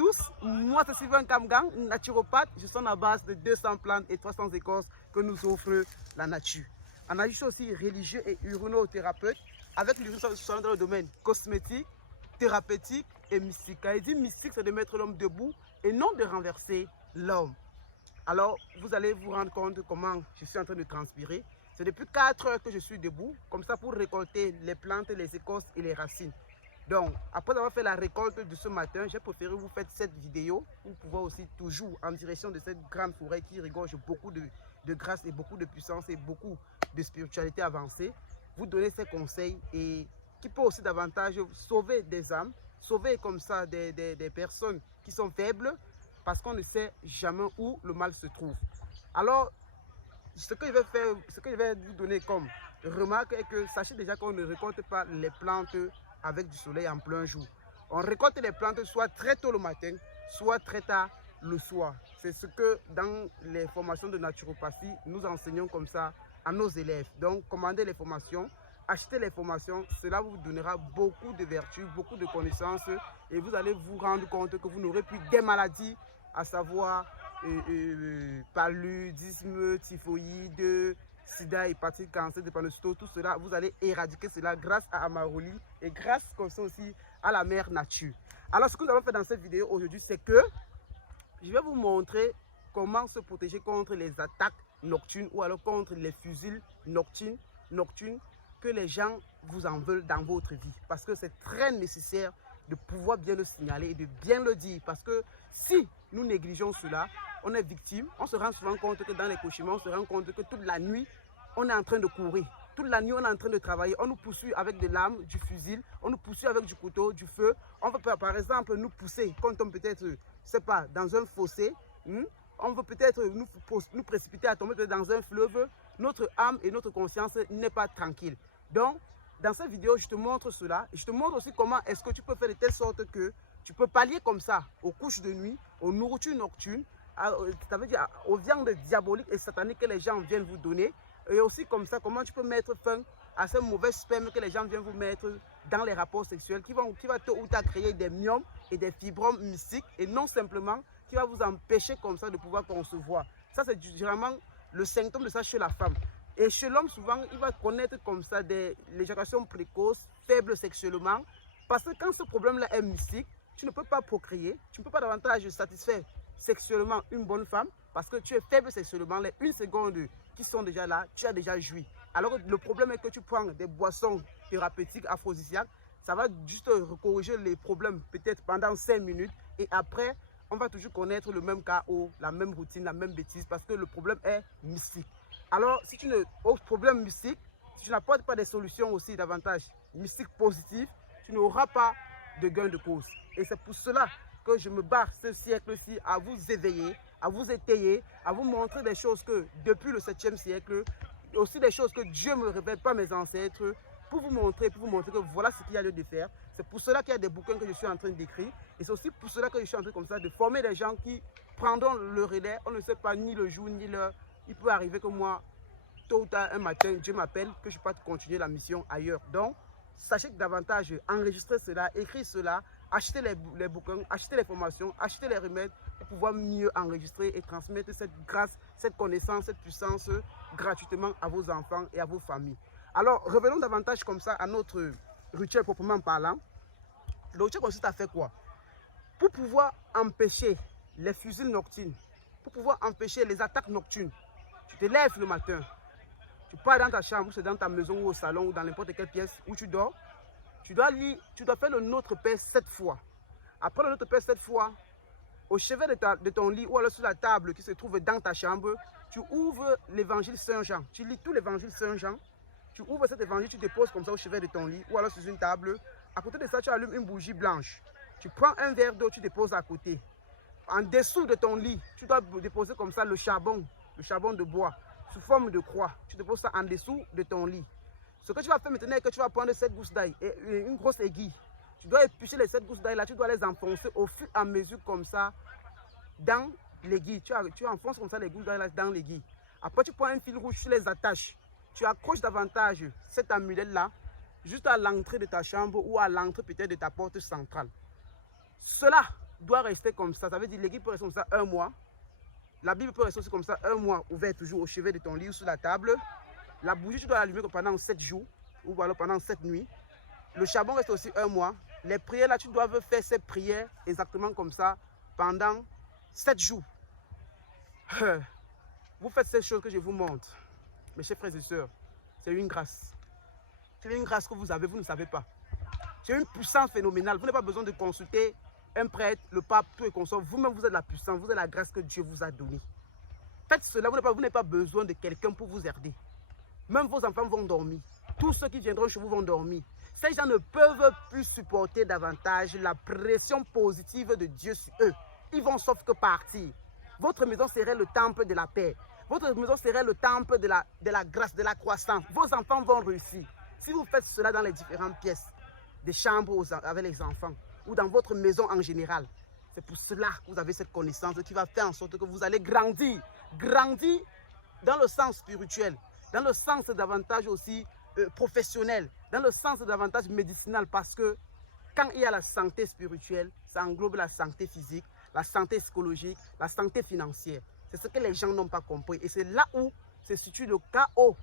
tous, moi c'est Sylvain Kamgang, naturopathe. Je suis à base de 200 plantes et 300 écorces que nous offre la nature. Je suis aussi religieux et urinothérapeute avec l'urinothérapie dans le domaine cosmétique, thérapeutique et mystique. Quand il dit mystique, c'est de mettre l'homme debout et non de renverser l'homme. Alors, vous allez vous rendre compte comment je suis en train de transpirer. C'est depuis 4 heures que je suis debout, comme ça pour récolter les plantes, les écorces et les racines. Donc, après avoir fait la récolte de ce matin, j'ai préféré vous faire cette vidéo pour pouvoir aussi toujours en direction de cette grande forêt qui regorge beaucoup de grâce et beaucoup de puissance et beaucoup de spiritualité avancée, vous donner ces conseils et qui peut aussi davantage sauver des âmes, sauver comme ça des personnes qui sont faibles parce qu'on ne sait jamais où le mal se trouve. Alors, ce que je vais vous donner comme remarque est que sachez déjà qu'on ne récolte pas les plantes avec du soleil en plein jour. On récolte les plantes soit très tôt le matin, soit très tard le soir. C'est ce que dans les formations de naturopathie, nous enseignons comme ça à nos élèves. Donc, commandez les formations, achetez les formations, cela vous donnera beaucoup de vertus, beaucoup de connaissances et vous allez vous rendre compte que vous n'aurez plus des maladies, à savoir paludisme, typhoïde, sida, hépatite, cancer, drépanocytose, tout cela, vous allez éradiquer cela grâce à Amaroli et grâce comme ça aussi à la mère nature. Alors, ce que nous allons faire dans cette vidéo aujourd'hui, c'est que je vais vous montrer comment se protéger contre les attaques nocturnes ou alors contre les fusils nocturnes que les gens vous en veulent dans votre vie. Parce que c'est très nécessaire de pouvoir bien le signaler et de bien le dire. Parce que si nous négligeons cela, on est victime. On se rend souvent compte que dans les cauchemars, on se rend compte que toute la nuit, on est en train de courir. Toute la nuit, on est en train de travailler. On nous poursuit avec de l'arme, du fusil. On nous poursuit avec du couteau, du feu. On veut par exemple nous pousser quand on peut-être, je sais pas, dans un fossé. On veut peut-être nous précipiter à tomber dans un fleuve. Notre âme et notre conscience n'est pas tranquille. Donc, dans cette vidéo, je te montre cela. Et je te montre aussi comment est-ce que tu peux faire de telle sorte que tu peux pallier comme ça aux couches de nuit, aux nourritures nocturnes, ça veut dire aux viandes diaboliques et sataniques que les gens viennent vous donner. Et aussi comme ça, comment tu peux mettre fin à ces mauvais spermes que les gens viennent vous mettre dans les rapports sexuels, qui va tôt ou tard créer des myomes et des fibromes mystiques et non simplement qui va vous empêcher comme ça de pouvoir concevoir. Ça, c'est généralement le symptôme de ça chez la femme. Et chez l'homme, souvent, il va connaître comme ça l'éjaculation précoce, faible sexuellement. Parce que quand ce problème-là est mystique, tu ne peux pas procréer, tu ne peux pas davantage satisfaire sexuellement une bonne femme parce que tu es faible sexuellement. Les 1 seconde qui sont déjà là, tu as déjà joui. Alors le problème est que tu prends des boissons thérapeutiques aphrodisiaques, ça va juste corriger les problèmes peut-être pendant 5 minutes et après, on va toujours connaître le même chaos, la même routine, la même bêtise parce que le problème est mystique. Alors, si tu ne au problème mystique, si tu n'apportes pas des solutions aussi davantage mystiques positives, tu n'auras pas de gain de cause. Et c'est pour cela que je me bats ce siècle-ci à vous éveiller, à vous étayer, à vous montrer des choses que depuis le 7e siècle, aussi des choses que Dieu me révèle par mes ancêtres, pour vous montrer que voilà ce qu'il y a lieu de faire. C'est pour cela qu'il y a des bouquins que je suis en train d'écrire. Et c'est aussi pour cela que je suis en train comme ça de former des gens qui prendront le relais. On ne sait pas ni le jour ni l'heure. Il peut arriver que moi, tôt ou tard, un matin, Dieu m'appelle, que je peux continuer la mission ailleurs. Donc, sachez que davantage, enregistrez cela, écrivez cela, achetez les bouquins, achetez les formations, achetez les remèdes pour pouvoir mieux enregistrer et transmettre cette grâce, cette connaissance, cette puissance gratuitement à vos enfants et à vos familles. Alors, revenons davantage comme ça à notre rituel proprement parlant. Le rituel consiste à faire quoi? Pour pouvoir empêcher les fusils nocturnes, pour pouvoir empêcher les attaques nocturnes, tu te lèves le matin, tu pars dans ta chambre, c'est dans ta maison ou au salon ou dans n'importe quelle pièce où tu dors, tu dois faire le Notre Père 7 fois. Après le Notre Père 7 fois, au chevet de ton lit ou alors sur la table qui se trouve dans ta chambre, tu ouvres l'évangile Saint-Jean. Tu lis tout l'évangile Saint-Jean. Tu ouvres cet évangile, tu déposes comme ça au chevet de ton lit ou alors sur une table. À côté de ça, tu allumes une bougie blanche. Tu prends un verre d'eau, tu déposes à côté. En dessous de ton lit, tu dois déposer comme ça le charbon de bois, sous forme de croix. Tu déposes ça en dessous de ton lit. Ce que tu vas faire maintenant est que tu vas prendre 7 gousses d'ail et une grosse aiguille. Tu dois éplucher les 7 gousses d'ail là, tu dois les enfoncer au fur et à mesure comme ça dans l'aiguille. Tu enfonces comme ça les gousses d'ail là dans l'aiguille. Après, tu prends un fil rouge, tu les attaches. Tu accroches davantage cette amulette là juste à l'entrée de ta chambre ou à l'entrée peut-être de ta porte centrale. Cela, doit rester comme ça. Ça veut dire l'église peut rester comme ça 1 mois. La Bible peut rester aussi comme ça 1 mois, ouverte toujours au chevet de ton lit ou sur la table. La bougie, tu dois l'allumer pendant 7 jours ou alors pendant 7 nuits. Le charbon reste aussi 1 mois. Les prières, là, tu dois faire ces prières exactement comme ça pendant 7 jours. Vous faites ces choses que je vous montre. Mes chers frères et sœurs, c'est une grâce. C'est une grâce que vous avez, vous ne savez pas. C'est une puissance phénoménale. Vous n'avez pas besoin de consulter un prêtre, le pape, tout et consort. Vous-même, vous êtes la puissance, vous êtes la grâce que Dieu vous a donnée. Faites cela, vous n'avez pas besoin de quelqu'un pour vous aider. Même vos enfants vont dormir. Tous ceux qui viendront chez vous vont dormir. Ces gens ne peuvent plus supporter davantage la pression positive de Dieu sur eux. Ils vont sauf que partir. Votre maison serait le temple de la paix. Votre maison serait le temple de la grâce, de la croissance. Vos enfants vont réussir. Si vous faites cela dans les différentes pièces, des chambres avec les enfants, ou dans votre maison en général, c'est pour cela que vous avez cette connaissance qui va faire en sorte que vous allez grandir. Grandir dans le sens spirituel, dans le sens davantage aussi professionnel, dans le sens davantage médicinal, parce que quand il y a la santé spirituelle, ça englobe la santé physique, la santé psychologique, la santé financière. C'est ce que les gens n'ont pas compris. Et c'est là où se situe le chaos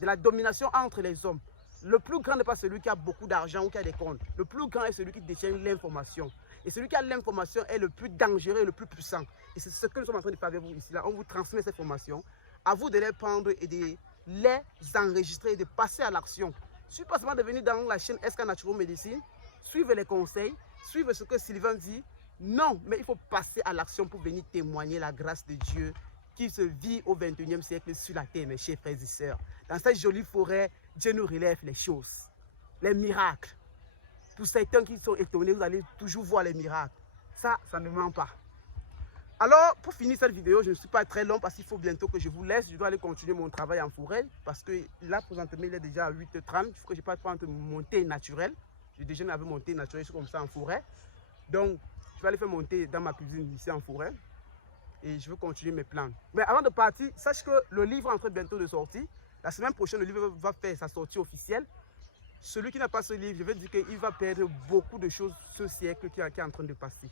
de la domination entre les hommes. Le plus grand n'est pas celui qui a beaucoup d'argent ou qui a des comptes. Le plus grand est celui qui détient l'information. Et celui qui a l'information est le plus dangereux et le plus puissant. Et c'est ce que nous sommes en train de faire avec vous ici. Là, on vous transmet cette information. À vous de les prendre et de les enregistrer et de passer à l'action. Je suis pas seulement de venir dans la chaîne SK Natural Medicine, suivre les conseils, suivre ce que Sylvain dit. Non, mais il faut passer à l'action pour venir témoigner la grâce de Dieu qui se vit au 21e siècle sur la terre, mes chers frères et sœurs. Dans cette jolie forêt, Dieu nous relève les choses, les miracles. Pour certains qui sont étonnés, vous allez toujours voir les miracles. Ça ne ment pas. Alors, pour finir cette vidéo, je ne suis pas très long parce qu'il faut bientôt que je vous laisse. Je dois aller continuer mon travail en forêt parce que là, présentement, il est déjà à 8h30. Il faut que je parte prendre mon thé naturel. J'ai déjà avec mon thé naturel, je suis comme ça en forêt. Donc, je vais aller faire mon thé dans ma cuisine ici en forêt. Et je veux continuer mes plans. Mais avant de partir, sache que le livre est en train bientôt de sortir. La semaine prochaine, le livre va faire sa sortie officielle. Celui qui n'a pas ce livre, je veux dire qu'il va perdre beaucoup de choses ce siècle qui est en train de passer.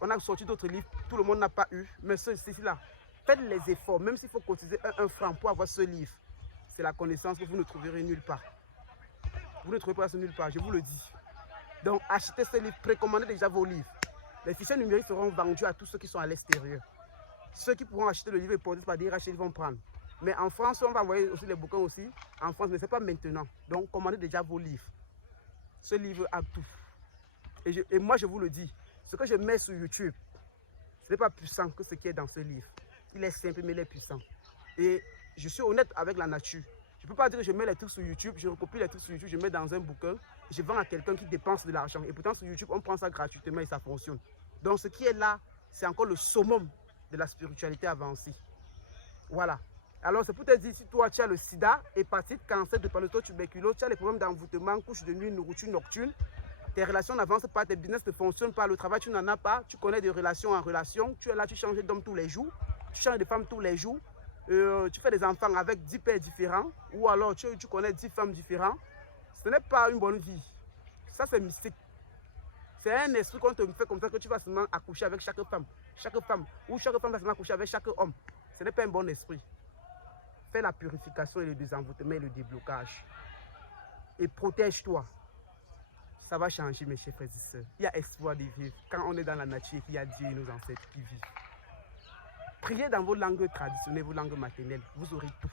On a sorti d'autres livres, tout le monde n'a pas eu. Mais ceci-là, faites les efforts, même s'il faut cotiser un franc pour avoir ce livre. C'est la connaissance que vous ne trouverez nulle part. Vous ne trouverez pas ça nulle part, je vous le dis. Donc, achetez ce livre, précommandez déjà vos livres. Les fichiers numériques seront vendus à tous ceux qui sont à l'extérieur. Ceux qui pourront acheter le livre et porter par DRH, ils vont prendre. Mais en France, on va envoyer aussi les bouquins aussi. En France, mais ce n'est pas maintenant. Donc, commandez déjà vos livres. Ce livre a tout. Et moi, je vous le dis, ce que je mets sur YouTube, ce n'est pas puissant que ce qui est dans ce livre. Il est simple, mais il est puissant. Et je suis honnête avec la nature. Je ne peux pas dire que je mets les trucs sur YouTube, je recopie les trucs sur YouTube, je mets dans un bouquin, et je vends à quelqu'un qui dépense de l'argent. Et pourtant, sur YouTube, on prend ça gratuitement et ça fonctionne. Donc, ce qui est là, c'est encore le summum de la spiritualité avancée. Voilà. Alors, c'est pour te dire, si toi, tu as le sida, hépatite, cancer, drépanocytose, tuberculose, tu as les problèmes d'envoûtement, couche de nuit, nourriture nocturne, tes relations n'avancent pas, tes business ne fonctionnent pas, le travail, tu n'en as pas, tu connais de relation en relation, tu es là, tu changes d'homme tous les jours, tu changes de femme tous les jours, tu fais des enfants avec 10 pères différents, ou alors tu connais 10 femmes différentes. Ce n'est pas une bonne vie. Ça, c'est mystique. C'est un esprit qu'on te fait comme ça que tu vas seulement accoucher avec chaque femme, ou chaque femme va seulement accoucher avec chaque homme. Ce n'est pas un bon esprit. Fais la purification et le désenvoûtement et le déblocage. Et protège-toi. Ça va changer, mes chers frères et sœurs. Il y a espoir de vivre quand on est dans la nature et qu'il y a Dieu et nos ancêtres qui vivent. Priez dans vos langues traditionnelles, vos langues maternelles. Vous aurez tout.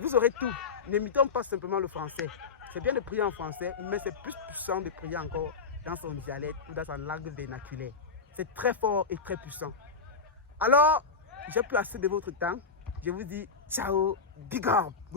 Vous aurez tout. N'imitons pas simplement le français. C'est bien de prier en français, mais c'est plus puissant de prier encore dans son dialecte ou dans sa langue vernaculaire. C'est très fort et très puissant. Alors, j'ai plus assez de votre temps. Je vous dis ciao, big up.